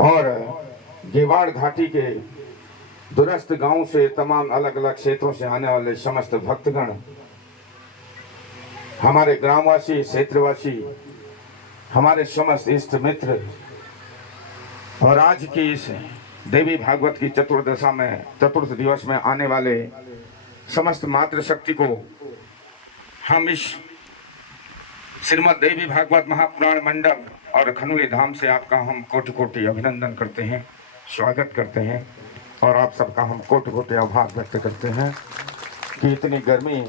और गेवाड़ घाटी के दूरस्थ गांव से तमाम अलग अलग क्षेत्रों से आने वाले समस्त भक्तगण, हमारे ग्रामवासी, क्षेत्रवासी, हमारे समस्त इष्ट मित्र और आज की इस देवी भागवत की चतुर्दशा में, चतुर्थ दिवस में आने वाले समस्त मातृशक्ति को हम इस श्रीमद देवी भागवत महापुराण मंडप और खनोली धाम से आपका हम कोटि कोटि अभिनंदन करते हैं, स्वागत करते हैं और आप सबका हम कोटि कोटि आभार व्यक्त करते हैं कि इतनी गर्मी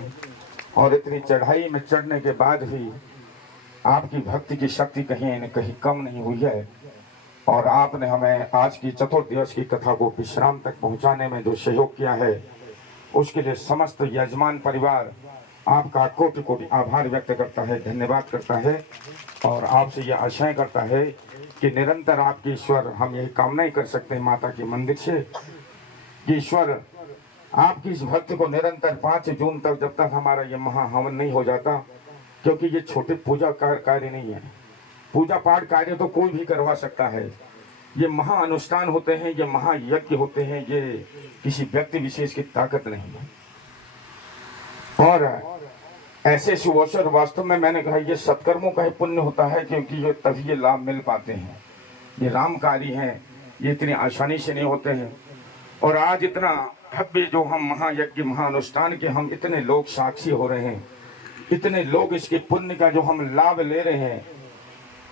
और इतनी चढ़ाई में चढ़ने के बाद भी आपकी भक्ति की शक्ति कहीं न कहीं कम नहीं हुई है और आपने हमें आज की चतुर्थ दिवस की कथा को विश्राम तक पहुंचाने में जो सहयोग किया है उसके लिए समस्त यजमान परिवार आपका कोटि कोटि आभार व्यक्त करता है, धन्यवाद करता है और आपसे यह आशय करता है कि निरंतर आपके ईश्वर, हम यही कामनाएं कर सकते हैं माता के मंदिर से कि ईश्वर आपकी इस भक्त को निरंतर 5 जून तक, जब तक हमारा ये महाहवन नहीं हो जाता, क्योंकि ये छोटे पूजा कार्य नहीं है, पूजा पाठ कार्य तो कोई भी करवा सकता है, ये महाअनुष्ठान होते हैं, ये महायज्ञ होते हैं, ये किसी व्यक्ति विशेष की ताकत नहीं है। और ऐसे शुभ अवसर वास्तव में मैंने कहा ये सत्कर्मों का ही पुण्य होता है, क्योंकि ये तभी ये लाभ मिल पाते हैं, ये रामकारी हैं, ये इतनी आसानी से नहीं होते हैं। और आज इतना भव्य जो हम महायज्ञ महाअनुष्ठान के हम इतने लोग साक्षी हो रहे हैं, इतने लोग इसके पुण्य का जो हम लाभ ले रहे हैं,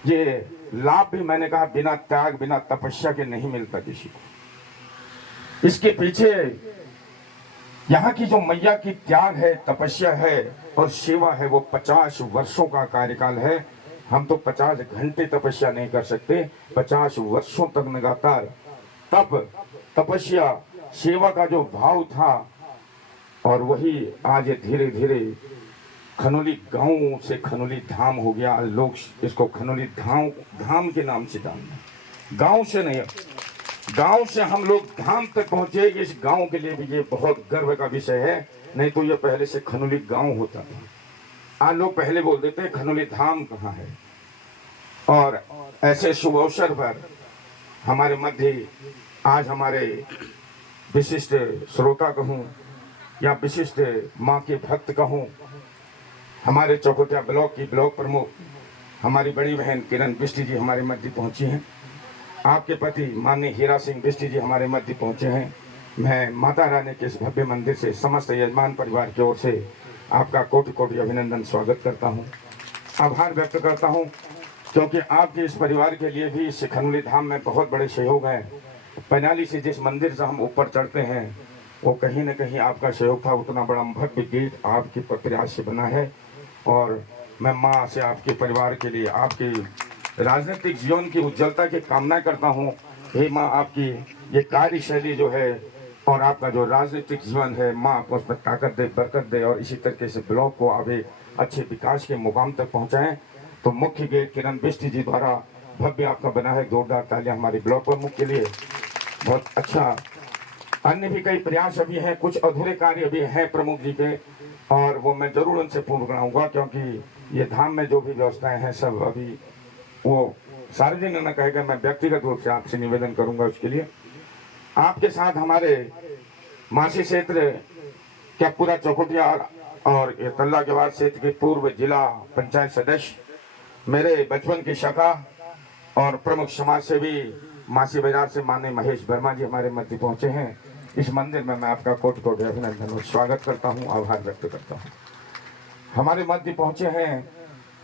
ये लाभ भी मैंने कहा बिना त्याग, बिना तपस्या के नहीं मिलता किसी को। इसके पीछे यहाँ की जो मैया की त्याग है, तपस्या है और सेवा है, वो 50 वर्षों का कार्यकाल है। हम तो 50 घंटे तपस्या नहीं कर सकते, 50 वर्षों तक लगातार तप, तपस्या, सेवा का जो भाव था, और वही आज धीरे धीरे खनोली गांव से खनोली धाम हो गया। लोग इसको खनोली धाम के नाम से जानते, गांव से नहीं, गांव से हम लोग धाम तक पहुंचे। इस गांव के लिए भी ये बहुत गर्व का विषय है, नहीं तो ये पहले से खनोली गांव होता था। आज लोग पहले बोल देते हैं खनोली धाम कहाँ है। और ऐसे शुभ अवसर पर हमारे मध्य आज हमारे विशिष्ट श्रोता कहूँ या विशिष्ट माँ के भक्त कहूँ, हमारे चौकोटिया ब्लॉक की ब्लॉक प्रमुख हमारी बड़ी बहन किरण बिष्ट जी हमारे मध्य पहुंची हैं। आपके पति माननीय हीरा सिंह बिष्ट जी हमारे मध्य पहुंचे हैं। मैं माता रानी के इस भव्य मंदिर से समस्त यजमान परिवार की ओर से आपका कोटि कोटि अभिनंदन स्वागत करता हूं, आभार व्यक्त करता हूं, क्योंकि आपके इस परिवार के लिए भी इस खनोली धाम में बहुत बड़े सहयोग हैं। पैनाली से जिस मंदिर से हम ऊपर चढ़ते हैं वो कहीं न कहीं आपका सहयोग था। उतना बड़ा भव्य गेट आपके प्रयास से बना है और मैं माँ से आपके परिवार के लिए, आपके राजनीतिक जीवन की उज्ज्वलता की कामना करता हूँ। हे माँ, आपकी ये कार्यशैली जो है और आपका जो राजनीतिक जीवन है, माँ आपको उसमें ताकत दे, बरकत दे और इसी तरीके से ब्लॉक को आगे अच्छे विकास के मुकाम तक पहुँचाएं। तो मुख्य गेट किरण बिष्ट जी द्वारा भव्य आपका बना है, जोरदार तालियां हमारे ब्लॉक प्रमुख के लिए, बहुत अच्छा। अन्य भी कई प्रयास अभी हैं, कुछ अधूरे कार्य अभी हैं प्रमुख जी के, और वो मैं जरूर उनसे पूर्ण कराऊंगा, क्योंकि ये धाम में जो भी व्यवस्थाएं हैं सब अभी वो सार्वजनिक न कहेगा, मैं व्यक्तिगत रूप से आपसे निवेदन करूंगा। उसके लिए आपके साथ हमारे मासी क्षेत्र क्या पूरा चौकुटिया और तल्ला गेवाड़ क्षेत्र के पूर्व जिला पंचायत सदस्य, मेरे बचपन की शाखा और प्रमुख समाज सेवी मासी बाजार से माननीय महेश वर्मा जी हमारे मध्य पहुंचे हैं। इस मंदिर में मैं आपका कोटि कोटि अभिनंदन और स्वागत करता हूं, आभार व्यक्त करता हूं। हमारे मध्य पहुंचे हैं,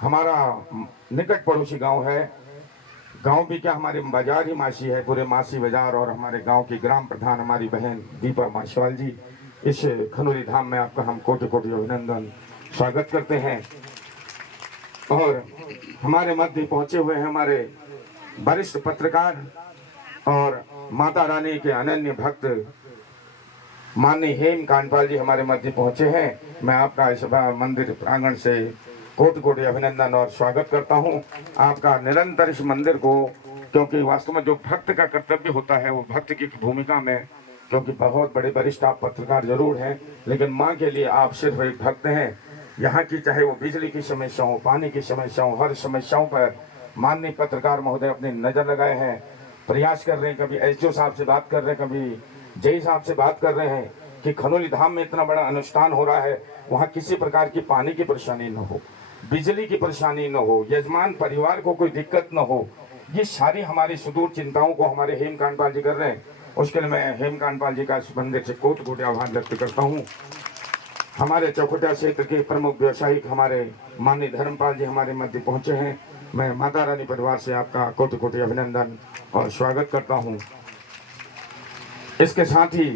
हमारा निकट पड़ोसी गांव है, गांव भी क्या हमारे बाजार ही मासी है, पूरे मासी बाजार, और हमारे गांव की ग्राम प्रधान हमारी बहन दीपा मासीवाल जी। इस खनोली धाम में आपका हम कोटि कोटि अभिनंदन स्वागत करते हैं। और हमारे मध्य पहुंचे हुए हैं हमारे वरिष्ठ पत्रकार और माता रानी के अनन्य भक्त माननीय हेम कांडपाल जी हमारे मध्य पहुंचे हैं। मैं आपका इस मंदिर प्रांगण से कोटि कोटि अभिनंदन और स्वागत करता हूं। आपका निरंतर इस मंदिर को, क्योंकि वास्तव में जो भक्त का कर्तव्य होता है वो भक्त की भूमिका में, क्योंकि बहुत बड़े वरिष्ठ आप पत्रकार जरूर हैं, लेकिन माँ के लिए आप सिर्फ एक भक्त हैं। यहाँ की चाहे वो बिजली की समस्या हो, पानी की समस्या हो, हर समस्याओं पर माननीय पत्रकार महोदय अपनी नजर लगाए हैं प्रयास कर रहे हैं, कभी एसडीओ साहब से बात कर रहे हैं, कभी जय साहब से बात कर रहे हैं कि खनौली धाम में इतना बड़ा अनुष्ठान हो रहा है, वहाँ किसी प्रकार की पानी की परेशानी न हो, बिजली की परेशानी न हो, यजमान परिवार को कोई दिक्कत न हो। ये सारी हमारी सुदूर चिंताओं को हमारे हेमकांत पाल जी कर रहे हैं। उसके लिए मैं हेमकांत पाल जी का इस मंदिर से कोटि कोटि आभार व्यक्त करता हूँ। हमारे चौखुटिया क्षेत्र के प्रमुख व्यवसायिक हमारे माननीय धर्मपाल जी हमारे मध्य पहुंचे हैं। मैं माता रानी परिवार से आपका कोटि कोटि अभिनंदन और स्वागत करता हूं। इसके साथ ही